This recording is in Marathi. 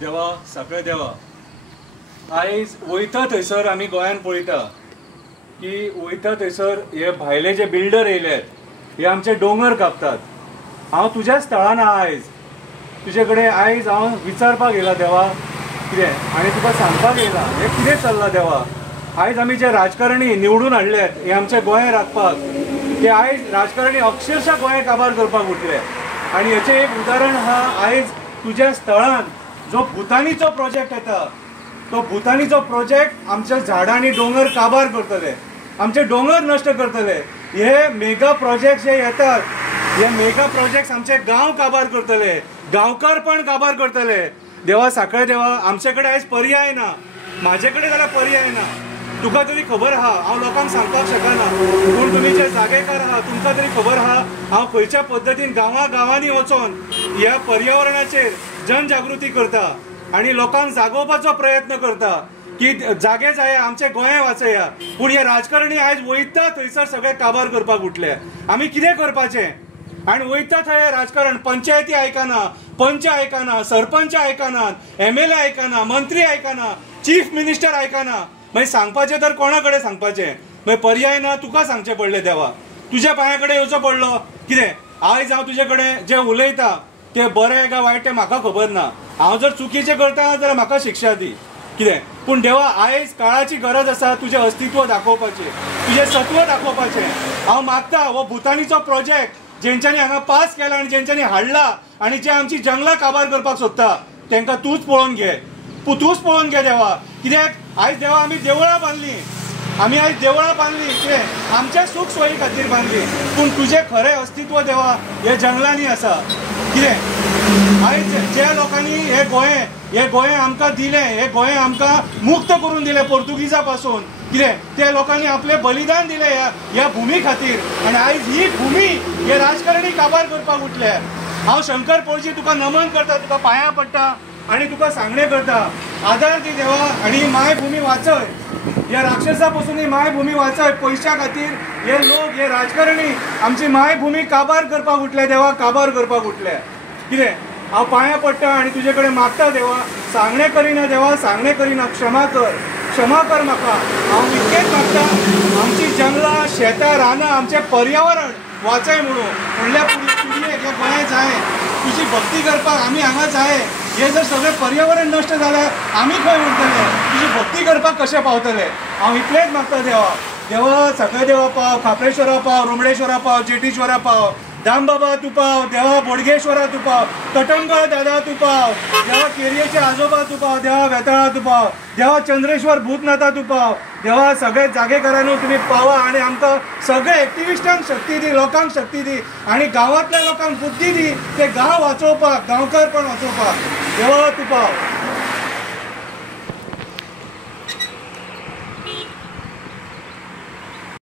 देवा सगळे देवा आयज वयता थंयसर आमी गोंयान पळयता की वयता थंयसर हे भायले जे बिल्डर येयल्यात हे आमचे दोंगर कापतात। हांव तुज्या स्थळान आहा आयज तुजे कडेन आयज हांव विचारपाक येयला देवा कितें आनी तुका सांगपाक येयला हे कितें चल्लां देवा। आयज आमी जे राजकारणी निवडून हाडल्यात हे आमचे गोंय राखपाक ते आयज राजकारणी अक्षरशः गोंय काबार करपाक उठले आनी हेचें एक उदाहरण आहा आयज तुज्या स्थळान जो भुतानीचो प्रोजेक्ट येता तो भुतानीचो प्रोजेक्ट आमच्या झाडांनी डोंगर काबार करतले आमचे डोंगर नष्ट करतले। हे मेगा प्रोजेक्ट जे येतात हे मेगा प्रोजेक्ट आमचे गांव काबार करतले गांवकार पण काबार करतले। देवा साखळे देवा आमचे कडेन आयज पर्याय ना म्हाजे कडेन जाल्यार पर्याय ना। तुका तरी खबर आहा हांव लोकांक सांगपाक शकना पूण तुमी जे जागेकार आहा तुमकां तरी खबर आहा हांव खंयच्या पद्दतीन गांवांनी वचोन ह्या पर्यावरणाचेर जनजागृती करता आणि लोकांक जागोवपाचो प्रयत्न करता की जागे जाय आमचे गोंय वाचया। पूण हे राजकारणी आयज वयता थंयसर सगळे काबार करपाक उठले। आमी कितें करपाचें आनी वयता थंय राजकारण पंचायती आयकना पंच आयकना सरपंच आयकनात एमएलए आयकना मंत्री आयकना चीफ मिनिस्टर आयकना मागीर सांगपाचें तर कोणा कडेन सांगपाचें मागीर पर्याय ना तुका सांगचें पडलें देवा तुज्या पांया कडेन येवचो पडलो। कितें आयज हांव तुजे कडेन जे उलयता ते बरें काय वायट तें म्हाका खबर ना हांव जर चुकीचें करता जाल्यार म्हाका शिक्षा दी कितें पूण देवा आयज काळाची गरज आसा तुजें अस्तित्व दाखोवपाचें तुजें सत्व दाखोवपाचें। हांव मागता हो भुतानीचो प्रोजेक्ट जेंच्यांनी हांगा पास केला आनी जेंच्यांनी हाडला आनी जे आमची जंगलां काबार करपाक सोदता तांकां तूंच पळोवन घे तूंच पळोवन घे देवा। कित्याक आयज देवा आमी देवळां बांदलीं आमी आयज देवळां बांदलीं कितें आमच्या सूख सोयी खातीर बांदलीं पूण तुजें खरें अस्तित्व देवा हे जंगलांनी आसा। कितें आयज ज्या लोकांनी हे गोंय आमकां दिलें हे गोंय आमकां मुक्त करून दिलें पोर्तुगीजां पासून कितें त्या लोकांनी आपलें बलिदान दिलें ह्या भुमी खातीर आनी आयज ही भुमी हे राजकारणी काबार करपाक उठले। हांव शंकर पळजी तुका नमन करता तुका पांयां पडटा आनी तुका सांगणें करता आदार दी देवा आनी मायभूमी वाचय ह्या राक्षसा पासून ही मायभूमी वाचय। पयशा खातीर हे लोक हे राजकारणी आमची मायभूमी काबार करपाक उठले देवा काबार करपाक उठले। कितें हांव पांयां पडटा आनी तुजे कडेन मागता देवा सांगणें करिना देवा सांगणें करिना क्षमा कर म्हाका। हांव इतकेंच मागता आमची जंगलां शेतां रानां आमचें पर्यावरण वाचय म्हणून फुडल्या पिळगेक हे गोंय जाय तुजी भक्ती करपाक आमी हांगा जाय। हे जर सगळें पर्यावरण नश्ट जाल्यार आमी खंय उरतले तुजी भक्ती करपाक कशें पावतले। हांव इतलेंच मागता देवा सगळे देवा पाव खापरेश्वरा पाव रुमडेश्वरा पाव जेटीश्वरा पाव दामबाबा तूं पाव देवा बोडगेश्वरा तूं पाव कटंबळ दादा तूं पाव देवा केरयेचे आजोबा तूं पाव देवा वेताळा तूं पाव देवा चंद्रेश्वर भूतनाथा तूं पाव देवा सगळे जागेकारांनी तुमी पावा आनी आमकां सगळे एक्टिविस्टांक शक्ती दी लोकांक शक्ती दी आनी गांवांतल्या लोकांक बुद्धी दी ते गांव वाचोवपाक गांवकारपण वाचोवपाक देवा तूं पाव।